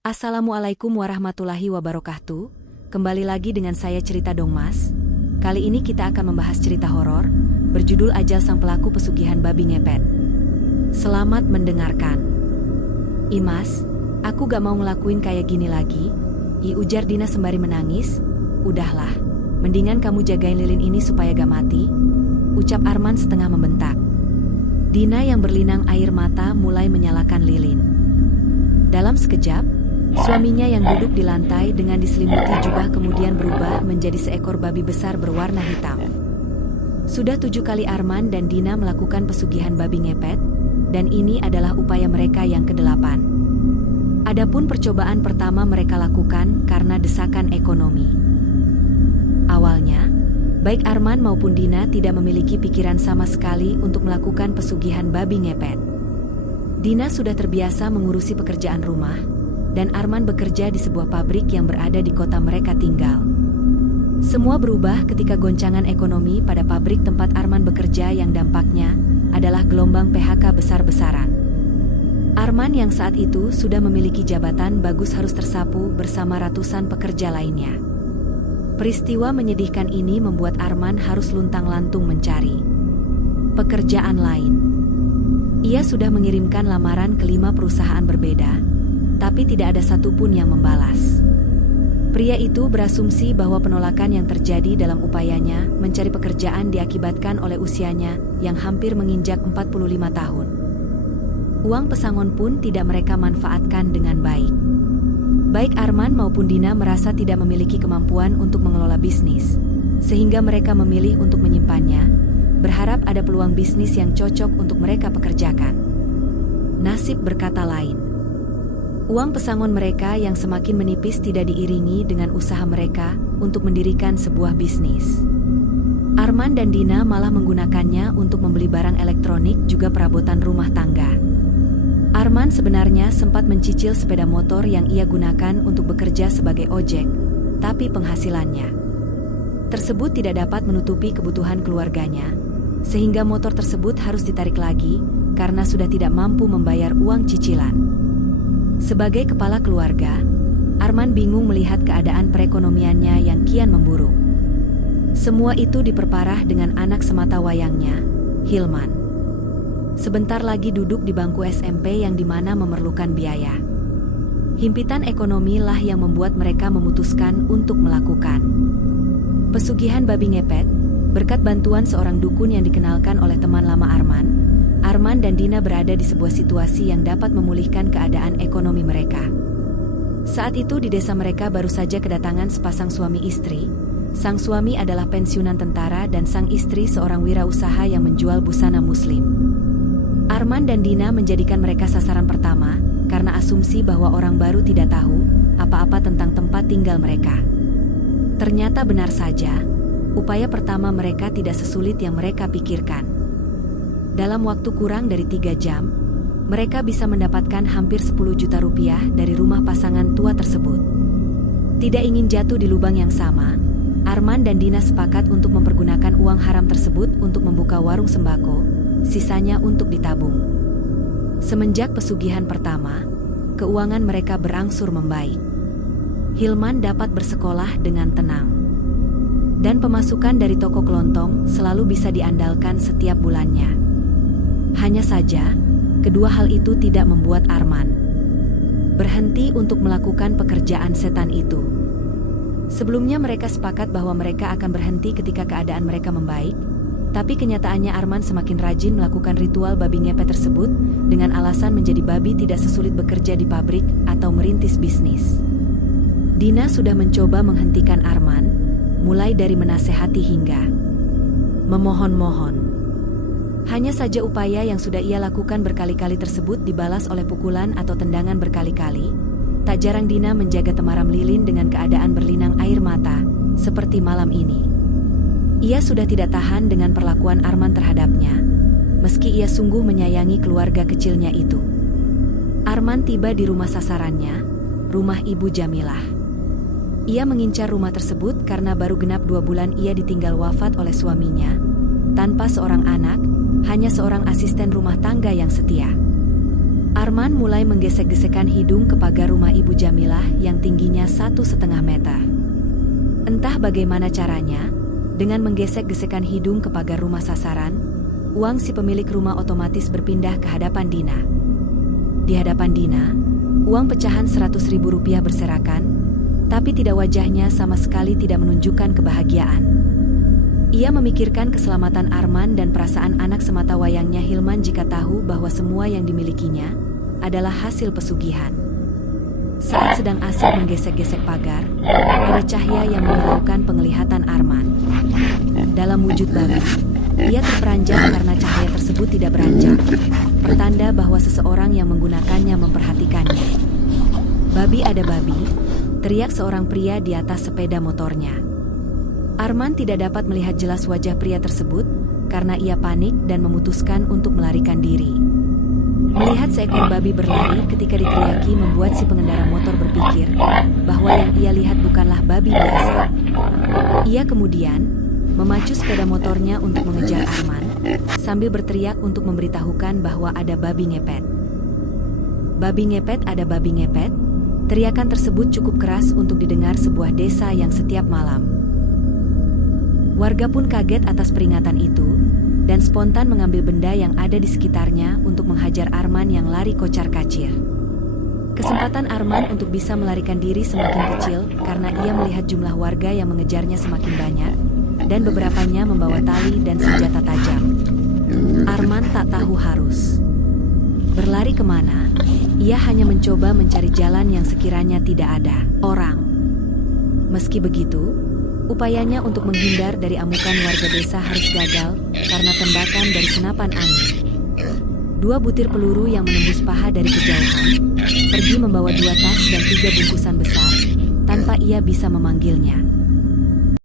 Assalamualaikum warahmatullahi wabarakatuh. Kembali lagi dengan saya Cerita Dong Mas. Kali ini kita akan membahas cerita horor berjudul Ajal Sang Pelaku Pesugihan Babi Ngepet. Selamat mendengarkan. Imas, aku gak mau ngelakuin kayak gini lagi. Ujar Dina sembari menangis. Udahlah, mendingan kamu jagain lilin ini supaya gak mati, ucap Arman setengah membentak. Dina yang berlinang air mata mulai menyalakan lilin. Dalam sekejap, suaminya yang duduk di lantai dengan diselimuti jubah kemudian berubah menjadi seekor babi besar berwarna hitam. Sudah 7 kali Arman dan Dina melakukan pesugihan babi ngepet, dan ini adalah upaya mereka yang ke-8. Adapun percobaan pertama mereka lakukan karena desakan ekonomi. Awalnya, baik Arman maupun Dina tidak memiliki pikiran sama sekali untuk melakukan pesugihan babi ngepet. Dina sudah terbiasa mengurusi pekerjaan rumah, dan Arman bekerja di sebuah pabrik yang berada di kota mereka tinggal. Semua berubah ketika goncangan ekonomi pada pabrik tempat Arman bekerja yang dampaknya adalah gelombang PHK besar-besaran. Arman yang saat itu sudah memiliki jabatan bagus harus tersapu bersama ratusan pekerja lainnya. Peristiwa menyedihkan ini membuat Arman harus luntang-lantung mencari pekerjaan lain. Ia sudah mengirimkan lamaran ke 5 perusahaan berbeda, tapi tidak ada satupun yang membalas. Pria itu berasumsi bahwa penolakan yang terjadi dalam upayanya mencari pekerjaan diakibatkan oleh usianya yang hampir menginjak 45 tahun. Uang pesangon pun tidak mereka manfaatkan dengan baik. Baik Arman maupun Dina merasa tidak memiliki kemampuan untuk mengelola bisnis, sehingga mereka memilih untuk menyimpannya, berharap ada peluang bisnis yang cocok untuk mereka pekerjakan. Nasib berkata lain. Uang pesangon mereka yang semakin menipis tidak diiringi dengan usaha mereka untuk mendirikan sebuah bisnis. Arman dan Dina malah menggunakannya untuk membeli barang elektronik juga perabotan rumah tangga. Arman sebenarnya sempat mencicil sepeda motor yang ia gunakan untuk bekerja sebagai ojek, tapi penghasilannya tersebut tidak dapat menutupi kebutuhan keluarganya, sehingga motor tersebut harus ditarik lagi karena sudah tidak mampu membayar uang cicilan. Sebagai kepala keluarga, Arman bingung melihat keadaan perekonomiannya yang kian memburuk. Semua itu diperparah dengan anak semata wayangnya, Hilman. Sebentar lagi duduk di bangku SMP yang dimana memerlukan biaya. Himpitan ekonomi lah yang membuat mereka memutuskan untuk melakukan pesugihan babi ngepet. Berkat bantuan seorang dukun yang dikenalkan oleh teman lama Arman dan Dina berada di sebuah situasi yang dapat memulihkan keadaan ekonomi mereka. Saat itu di desa mereka baru saja kedatangan sepasang suami istri. Sang suami adalah pensiunan tentara dan sang istri seorang wirausaha yang menjual busana muslim. Arman dan Dina menjadikan mereka sasaran pertama karena asumsi bahwa orang baru tidak tahu apa-apa tentang tempat tinggal mereka. Ternyata benar saja, upaya pertama mereka tidak sesulit yang mereka pikirkan. Dalam waktu kurang dari 3 jam, mereka bisa mendapatkan hampir 10 juta rupiah dari rumah pasangan tua tersebut. Tidak ingin jatuh di lubang yang sama, Arman dan Dina sepakat untuk mempergunakan uang haram tersebut untuk membuka warung sembako, sisanya untuk ditabung. Semenjak pesugihan pertama, keuangan mereka berangsur membaik. Hilman dapat bersekolah dengan tenang. Dan pemasukan dari toko kelontong selalu bisa diandalkan setiap bulannya. Hanya saja, kedua hal itu tidak membuat Arman berhenti untuk melakukan pekerjaan setan itu. Sebelumnya mereka sepakat bahwa mereka akan berhenti ketika keadaan mereka membaik, tapi kenyataannya Arman semakin rajin melakukan ritual babi ngepet tersebut dengan alasan menjadi babi tidak sesulit bekerja di pabrik atau merintis bisnis. Dina sudah mencoba menghentikan Arman, mulai dari menasehati hingga memohon-mohon. Hanya saja upaya yang sudah ia lakukan berkali-kali tersebut dibalas oleh pukulan atau tendangan berkali-kali. Tak jarang Dina menjaga temaram lilin dengan keadaan berlinang air mata, seperti malam ini. Ia sudah tidak tahan dengan perlakuan Arman terhadapnya, meski ia sungguh menyayangi keluarga kecilnya itu. Arman tiba di rumah sasarannya, rumah Ibu Jamilah. Ia mengincar rumah tersebut karena baru genap 2 bulan ia ditinggal wafat oleh suaminya, tanpa seorang anak, hanya seorang asisten rumah tangga yang setia. Arman mulai menggesek-gesekkan hidung ke pagar rumah Ibu Jamilah yang tingginya 1,5 meter. Entah bagaimana caranya, dengan menggesek-gesekkan hidung ke pagar rumah sasaran, uang si pemilik rumah otomatis berpindah ke hadapan Dina. Di hadapan Dina, uang pecahan Rp100.000 berserakan, tapi tidak, wajahnya sama sekali tidak menunjukkan kebahagiaan. Ia memikirkan keselamatan Arman dan perasaan anak semata wayangnya Hilman jika tahu bahwa semua yang dimilikinya adalah hasil pesugihan. Saat sedang asik menggesek-gesek pagar, ada cahaya yang menyilaukan penglihatan Arman. Dalam wujud babi, ia terperanjat karena cahaya tersebut tidak beranjak, pertanda bahwa seseorang yang menggunakannya memperhatikannya. "Babi, ada babi!" teriak seorang pria di atas sepeda motornya. Arman tidak dapat melihat jelas wajah pria tersebut karena ia panik dan memutuskan untuk melarikan diri. Melihat seekor babi berlari ketika diteriaki membuat si pengendara motor berpikir bahwa yang ia lihat bukanlah babi biasa. Ia kemudian memacu sepeda motornya untuk mengejar Arman sambil berteriak untuk memberitahukan bahwa ada babi ngepet. "Babi ngepet, ada babi ngepet!" Teriakan tersebut cukup keras untuk didengar sebuah desa yang setiap malam. Warga pun kaget atas peringatan itu, dan spontan mengambil benda yang ada di sekitarnya untuk menghajar Arman yang lari kocar-kacir. Kesempatan Arman untuk bisa melarikan diri semakin kecil karena ia melihat jumlah warga yang mengejarnya semakin banyak, dan beberapanya membawa tali dan senjata tajam. Arman tak tahu harus berlari kemana. Ia hanya mencoba mencari jalan yang sekiranya tidak ada orang. Meski begitu, upayanya untuk menghindar dari amukan warga desa harus gagal karena tembakan dari senapan angin. 2 butir peluru yang menembus paha dari kejauhan pergi membawa 2 tas dan 3 bungkusan besar tanpa ia bisa memanggilnya.